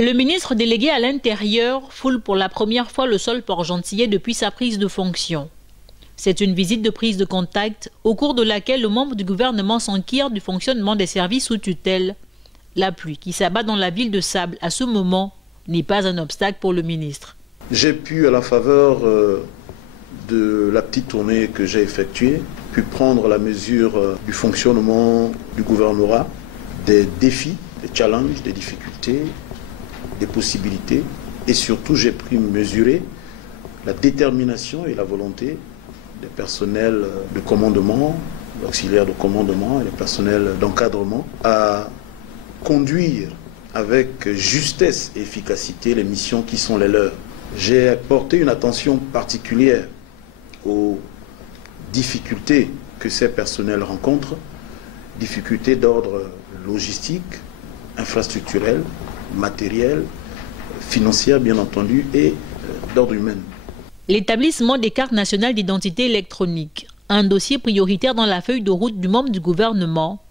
Le ministre délégué à l'Intérieur foule pour la première fois le sol port-gentillet depuis sa prise de fonction. C'est une visite de prise de contact au cours de laquelle le membre du gouvernement s'enquiert du fonctionnement des services sous tutelle. La pluie qui s'abat dans la ville de Sable à ce moment n'est pas un obstacle pour le ministre. J'ai pu, à la faveur de la petite tournée que j'ai effectuée, pu prendre la mesure du fonctionnement du gouvernorat, des défis, des challenges, des difficultés, des possibilités, et surtout j'ai pu mesurer la détermination et la volonté des personnels de commandement, auxiliaires de commandement et des personnels d'encadrement à conduire avec justesse et efficacité les missions qui sont les leurs. J'ai porté une attention particulière aux difficultés que ces personnels rencontrent, difficultés d'ordre logistique, infrastructurel, matériel, financière bien entendu et d'ordre humain. L'établissement des cartes nationales d'identité électronique, un dossier prioritaire dans la feuille de route du membre du gouvernement.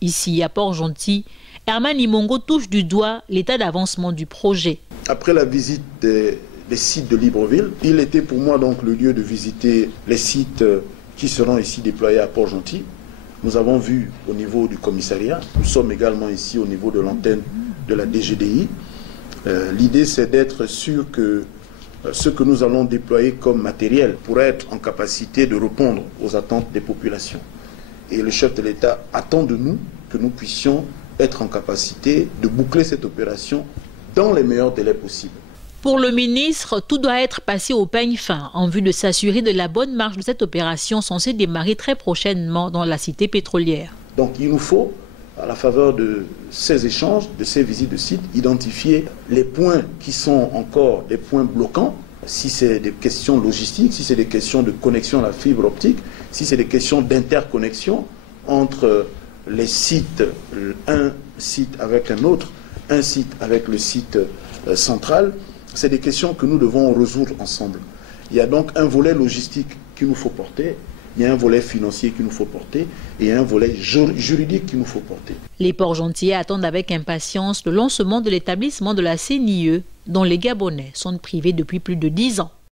Ici, à Port-Gentil, Herman Imongo touche du doigt l'état d'avancement du projet. Après la visite des sites de Libreville, il était pour moi donc le lieu de visiter les sites qui seront ici déployés à Port-Gentil. Nous avons vu au niveau du commissariat, nous sommes également ici au niveau de l'antenne de la DGDI. L'idée c'est d'être sûr que ce que nous allons déployer comme matériel pourrait être en capacité de répondre aux attentes des populations. Et le chef de l'État attend de nous que nous puissions être en capacité de boucler cette opération dans les meilleurs délais possibles. Pour le ministre, tout doit être passé au peigne fin en vue de s'assurer de la bonne marche de cette opération censée démarrer très prochainement dans la cité pétrolière. Donc il nous faut, à la faveur de ces échanges, de ces visites de sites, identifier les points qui sont encore des points bloquants, si c'est des questions logistiques, si c'est des questions de connexion à la fibre optique, si c'est des questions d'interconnexion entre les sites, un site avec un autre, un site avec le site central. C'est des questions que nous devons résoudre ensemble. Il y a donc un volet logistique qu'il nous faut porter, il y a un volet financier qu'il nous faut porter et il y a un volet juridique qu'il nous faut porter. Les Port-Gentillais attendent avec impatience le lancement de l'établissement de la CNIE dont les Gabonais sont privés depuis plus de 10 ans.